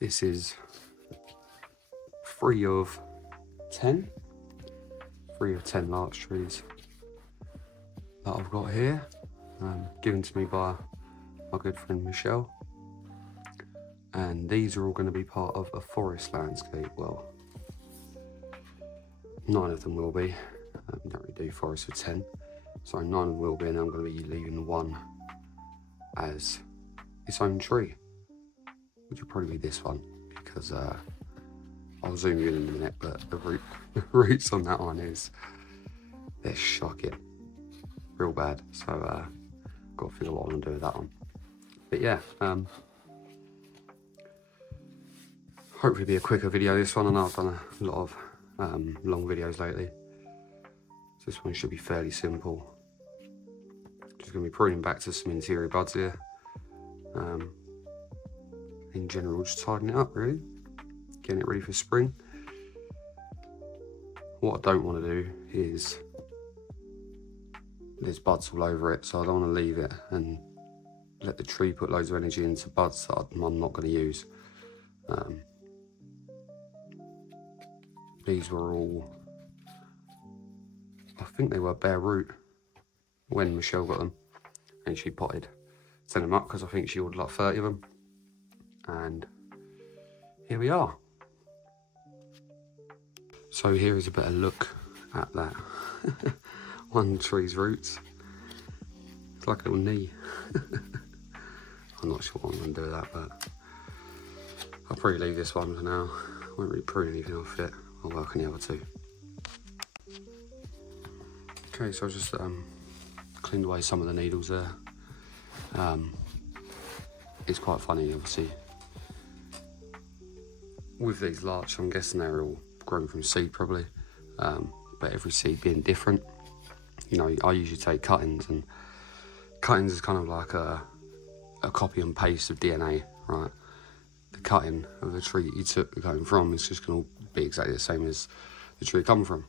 This is 3 of 10. 3 of 10 larch trees that I've got here, given to me by my good friend Michelle. And these are all going to be part of a forest landscape. Well, 9 of them will be. We don't really do forests with 10. So 9 of them will be, and I'm going to be leaving one as its own tree, which will probably be this one, because I'll zoom you in a minute, but the roots on that one they're shocking, real bad. So got to figure out what I'm going to do with that one. But yeah, hopefully be a quicker video this one. I know I've done a lot of long videos lately. So this one should be fairly simple. Just going to be pruning back to some interior buds here. In general, just tidying it up really, getting it ready for spring. What I don't want to do is, there's buds all over it, so I don't want to leave it and let the tree put loads of energy into buds that I'm not going to use. These were all, I think they were bare root when Michelle got them, and she potted, sent them up because I think she ordered like 30 of them, and here we are. So here is a better look at that one tree's roots. It's like a little knee. I'm not sure what I'm going to do with that, but I'll probably leave this one for now. I won't really prune anything off it. I'll work on the other two. Okay, so I just cleaned away some of the needles there. It's quite funny, obviously. With these larch, I'm guessing they're all grown from seed probably, but every seed being different. You know, I usually take cuttings, and cuttings is kind of like a copy and paste of DNA, right? The cutting of the tree you took the cutting from is just going to be exactly the same as the tree come from.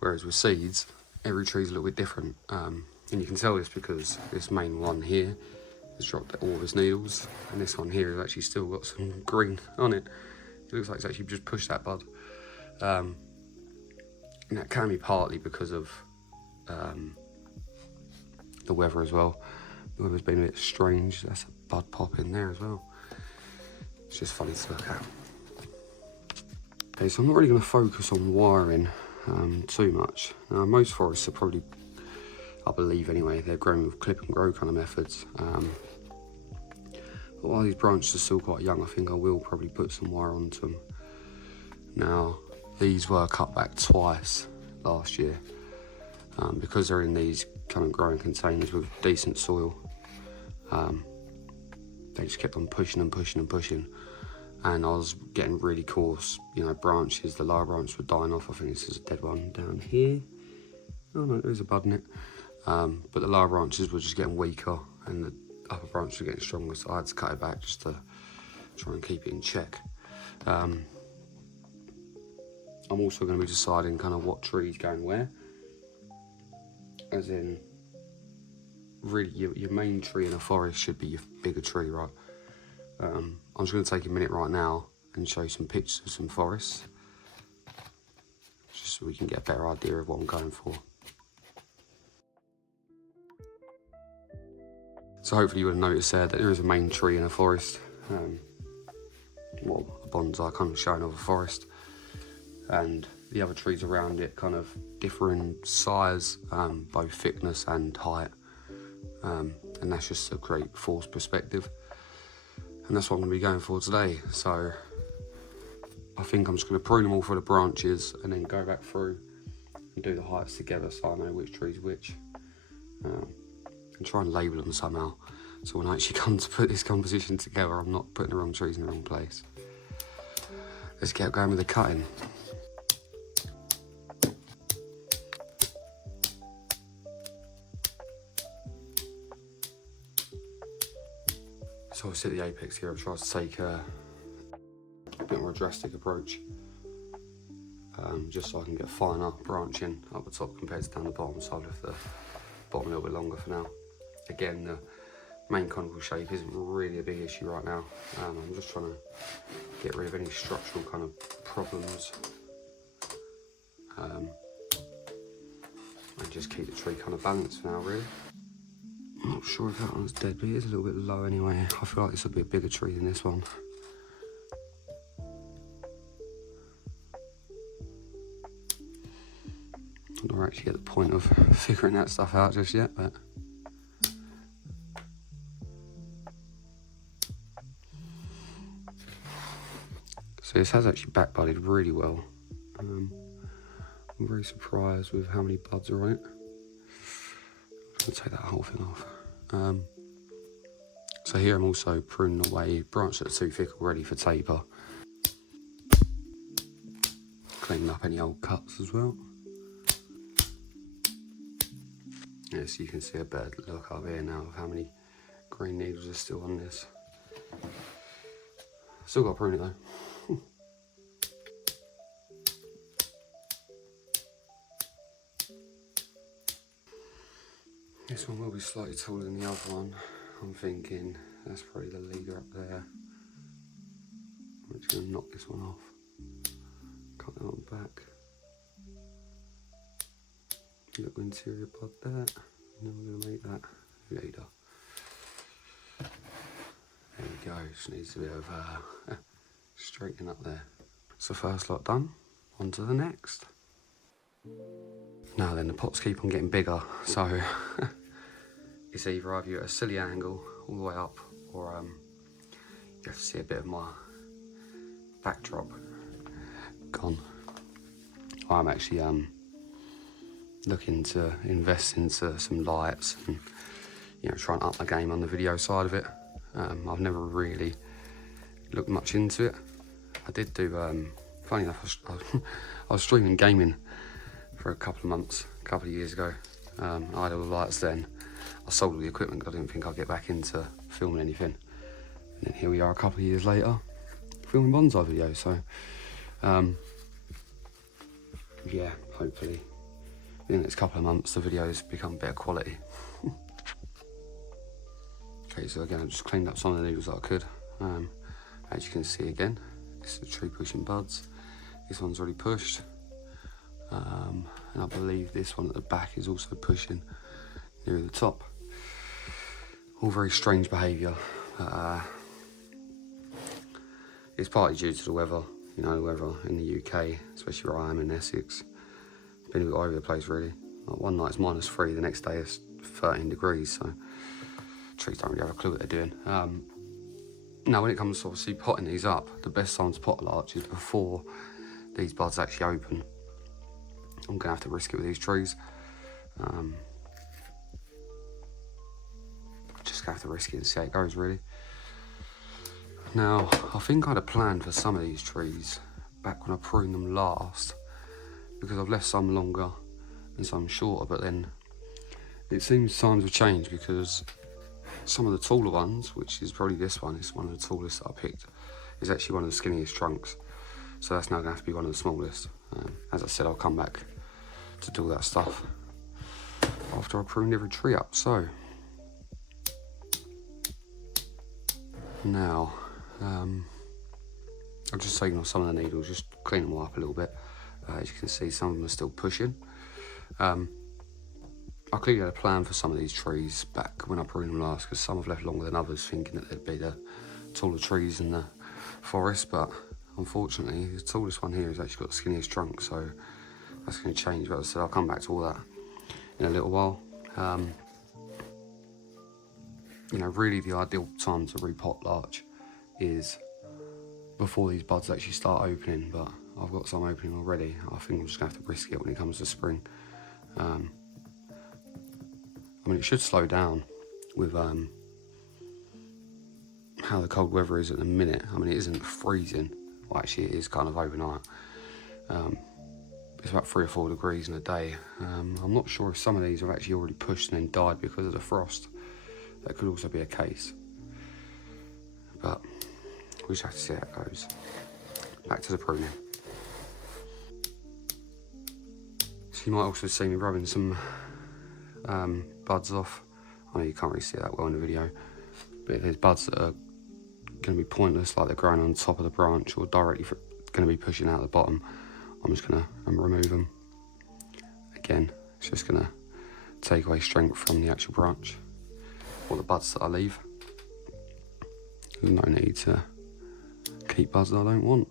Whereas with seeds, every tree's a little bit different, and you can tell this because this main one here has dropped all of its needles, and this one here has actually still got some green on it. It looks like it's actually just pushed that bud. And that can be partly because of the weather as well. The weather's been a bit strange. That's a bud pop in there as well. It's just funny to look at. Okay, so I'm not really going to focus on wiring too much. Now, most forests are probably, I believe anyway, they're grown with clip and grow kind of methods. But while these branches are still quite young, I think I will probably put some wire onto them. Now, these were cut back twice last year because they're in these kind of growing containers with decent soil. They just kept on pushing and pushing and pushing, and I was getting really coarse, you know, branches. The lower branches were dying off. I think this is a dead one down here. Oh no, there's a bud in it. But the lower branches were just getting weaker, and the upper branches were getting stronger, so I had to cut it back just to try and keep it in check. I'm also going to be deciding kind of what trees going where, as in really your main tree in a forest should be your bigger tree, right? I'm just going to take a minute right now and show you some pictures of some forests, just so we can get a better idea of what I'm going for. So hopefully you would have noticed there that there is a main tree in a forest, well, a bonsai kind of showing of a forest, and the other trees around it kind of differ in size, both thickness and height, and that's just a great forest perspective, and that's what I'm going to be going for today. So I think I'm just going to prune them all for the branches and then go back through and do the heights together so I know which tree's which, and try and label them somehow, so when I actually come to put this composition together, I'm not putting the wrong trees in the wrong place. Let's get going with the cutting. So I sit at the apex here. I've tried to take a bit more drastic approach, just so I can get a finer branching up the top compared to down the bottom. So I've left the bottom a little bit longer for now. Again, main conical shape isn't really a big issue right now. I'm just trying to get rid of any structural kind of problems. And just keep the tree kind of balanced for now, really. I'm not sure if that one's dead, but it is a little bit low anyway. I feel like this will be a bigger tree than this one. I don't actually get the point of figuring that stuff out just yet, but so this has actually back budded really well. I'm very surprised with how many buds are on it. I'm gonna take that whole thing off. So here I'm also pruning away branches that are too thick already for taper. Cleaning up any old cuts as well. Yeah, so you can see a better look up here now of how many green needles are still on this. Still got to prune it though. This one will be slightly taller than the other one. I'm thinking that's probably the leader up there. I'm just going to knock this one off. Cut that on back. Little interior bud there. And then we're going to make that leader. There we go. Just needs a bit of straightening up there. So first lot done. On to the next. Now then, the pots keep on getting bigger, so it's either at a silly angle all the way up, or you have to see a bit of my backdrop gone. I'm actually looking to invest into some lights and try and up my game on the video side of it. I've never really looked much into it. I did do, funny enough, I was streaming gaming for a couple of months, a couple of years ago. I had all the lights then. I sold all the equipment because I didn't think I'd get back into filming anything. And then here we are a couple of years later, filming bonsai videos. So, yeah, hopefully in the next couple of months the videos become better quality. Okay, so again I just cleaned up some of the needles that I could. As you can see again, this is the tree pushing buds. This one's already pushed. And I believe this one at the back is also pushing near the top. All very strange behaviour. It's partly due to the weather, the weather in the UK, especially where I am in Essex. It's been a bit all over the place really. Like one night it's -3, the next day it's 13 degrees, so trees don't really have a clue what they're doing. Now when it comes to obviously potting these up, the best time to pot a larch is before these buds actually open. I'm going to have to risk it with these trees. Just going to have to risk it and see how it goes really. Now, I think I had a plan for some of these trees back when I pruned them last, because I've left some longer and some shorter, but then it seems times have changed because some of the taller ones, which is probably this one, is one of the tallest that I picked, is actually one of the skinniest trunks. So that's now going to have to be one of the smallest. As I said, I'll come back to do all that stuff after I pruned every tree up. So now I've just taken off some of the needles, just clean them all up a little bit. As you can see, some of them are still pushing. I clearly had a plan for some of these trees back when I pruned them last, because some have left longer than others, thinking that they'd be the taller trees in the forest, but unfortunately the tallest one here has actually got the skinniest trunk, so that's going to change. But as I said, I'll come back to all that in a little while. Really the ideal time to repot larch is before these buds actually start opening, but I've got some opening already. I think I'm just going to have to risk it when it comes to spring. It should slow down with how the cold weather is at the minute. It isn't freezing. Well, actually it is kind of overnight. It's about 3 or 4 degrees in a day. I'm not sure if some of these have actually already pushed and then died because of the frost. That could also be a case. But we just have to see how it goes. Back to the pruning. So you might also see me rubbing some buds off. I know you can't really see that well in the video. But if there's buds that are going to be pointless, like they're growing on top of the branch or directly going to be pushing out the bottom, I'm just going to remove them. Again, it's just going to take away strength from the actual branch or the buds that I leave. There's no need to keep buds that I don't want.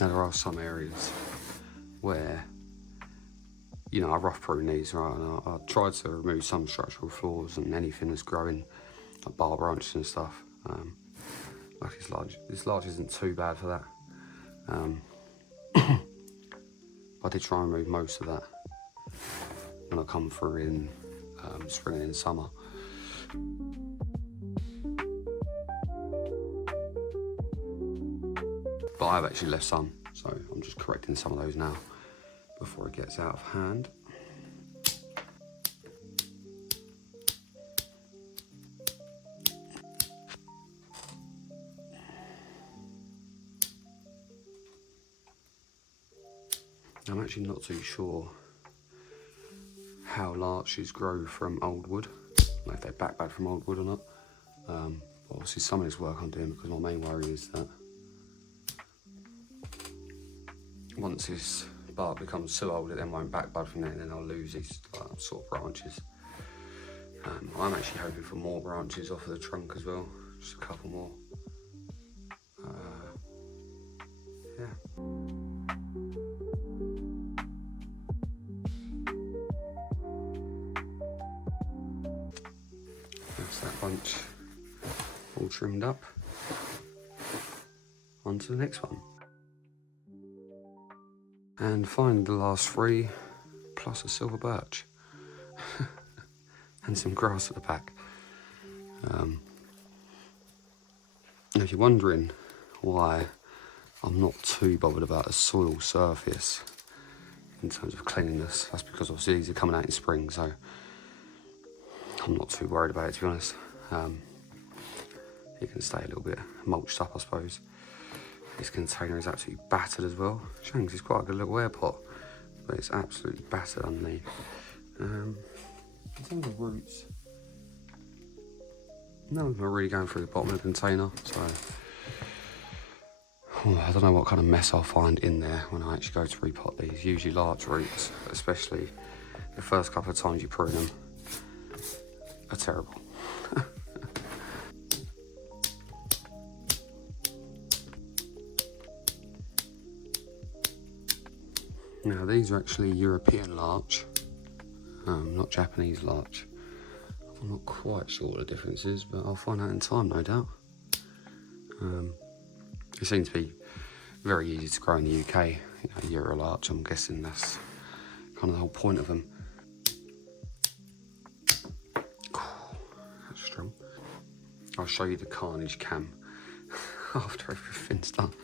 Now there are some areas where, you know, I rough prune these, right, and I tried to remove some structural flaws and anything that's growing, like bar branches and stuff. Like this larch isn't too bad for that. I did try and remove most of that when I come through in spring and in summer. But I've actually left some, so I'm just correcting some of those now before it gets out of hand. I'm actually not too sure how larches grow from old wood, like if they're back bad from old wood or not. But obviously some of this work I'm doing because my main worry is that once this bark becomes too old, it then won't back bud from there, and then I'll lose these sort of branches. I'm actually hoping for more branches off of the trunk as well, just a couple more. Yeah. That's that bunch all trimmed up. On to the next one. And finally the last three, plus a silver birch. And some grass at the back. If you're wondering why I'm not too bothered about the soil surface in terms of cleanliness, that's because obviously these are coming out in spring, so I'm not too worried about it, to be honest. It can stay a little bit mulched up, I suppose. This container is absolutely battered as well. Shame, 'cause it's quite a good little air pot, but it's absolutely battered underneath. In terms of roots, none of them are really going through the bottom of the container, so I don't know what kind of mess I'll find in there when I actually go to repot these. Usually large roots, especially the first couple of times you prune them, are terrible. Now these are actually European larch, not Japanese larch. I'm not quite sure what the difference is, but I'll find out in time, no doubt. They seem to be very easy to grow in the UK. You know, Euro larch, I'm guessing that's kind of the whole point of them. That's strong. I'll show you the carnage cam after everything's done.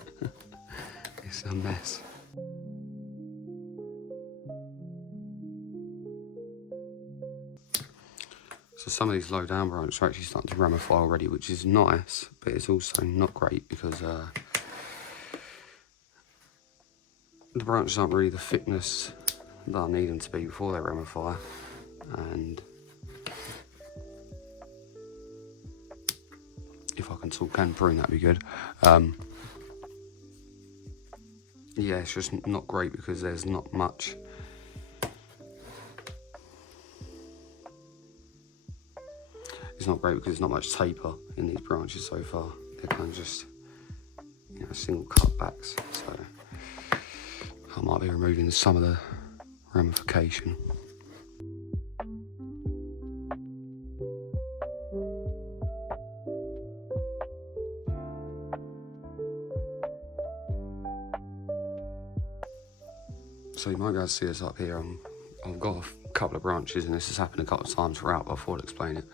It's a mess. So some of these low down branches are actually starting to ramify already, which is nice, but it's also not great because the branches aren't really the thickness that I need them to be before they ramify. And if I can talk and prune, that'd be good. Yeah, it's just not great because there's not much. It's not great because there's not much taper in these branches so far. They're kind of just single cutbacks, so I might be removing some of the ramification. So you might be able to see this up here. I've got a couple of branches, and this has happened a couple of times throughout, but I thought I'd explain it.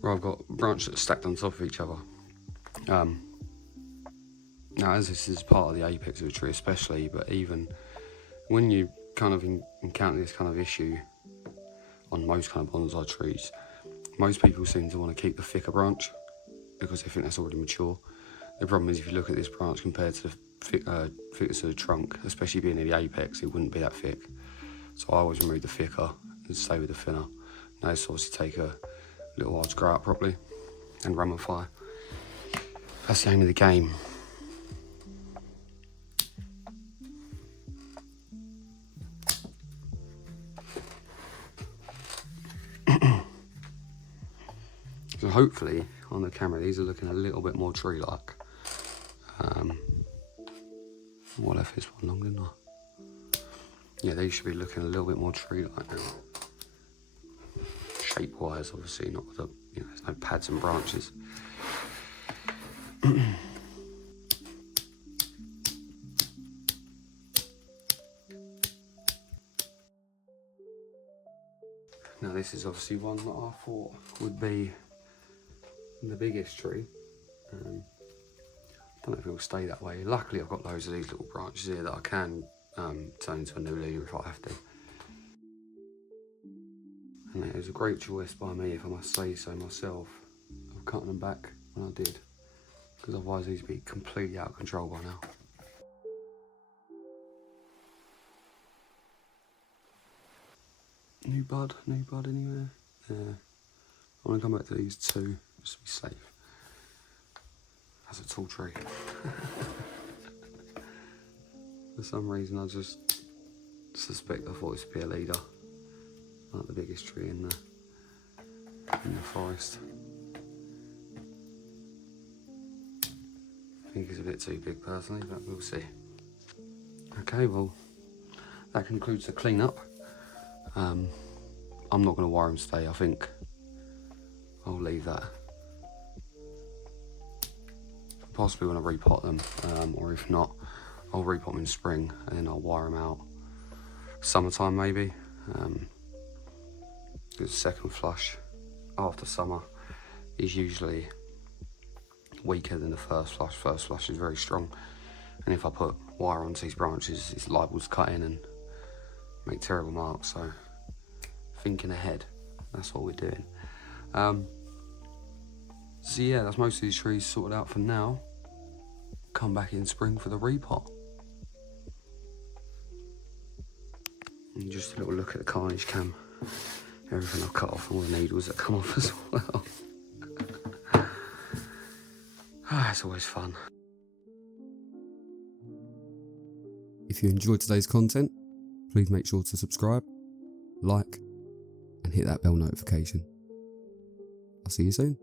Where I've got branches that are stacked on top of each other. Now, as this is part of the apex of a tree especially, but even when you kind of encounter this kind of issue on most kind of bonsai trees, most people seem to want to keep the thicker branch because they think that's already mature. The problem is, if you look at this branch compared to the thickness of the trunk, especially being at the apex, it wouldn't be that thick. So I always remove the thicker and stay with the thinner. Now this obviously take a little while to grow out properly and ramify. That's the aim of the game. So hopefully on the camera these are looking a little bit more tree-like. What left this one long, didn't I? Yeah, these should be looking a little bit more tree-like now. Shape-wise, obviously, not with the, there's no pads and branches. Now this is obviously one that I thought would be the biggest tree. I don't know if it will stay that way. Luckily I've got loads of these little branches here that I can turn into a new leader if I have to. And it was a great choice by me, if I must say so myself, of cutting them back when I did, because otherwise these would be completely out of control by now. New bud anywhere? Yeah. I want to come back to these two, just to be safe. That's a tall tree. For some reason I just suspect I thought this would be a leader. Like the biggest tree in the forest. I think it's a bit too big personally, but we'll see. Okay, well, that concludes the cleanup. I'm not going to wire them stay. I think I'll leave that. Possibly when I repot them, or if not, I'll repot them in spring and then I'll wire them out. Summertime maybe. The second flush after summer is usually weaker than the first flush. First flush is very strong, and if I put wire onto these branches, it's liable to cut in and make terrible marks. So thinking ahead, that's what we're doing. So yeah, that's most of these trees sorted out for now. Come back in spring for the repot. And just a little look at the carnage cam. Everything I've cut off, all the needles that come off as well. It's always fun. If you enjoyed today's content, please make sure to subscribe, like, and hit that bell notification. I'll see you soon.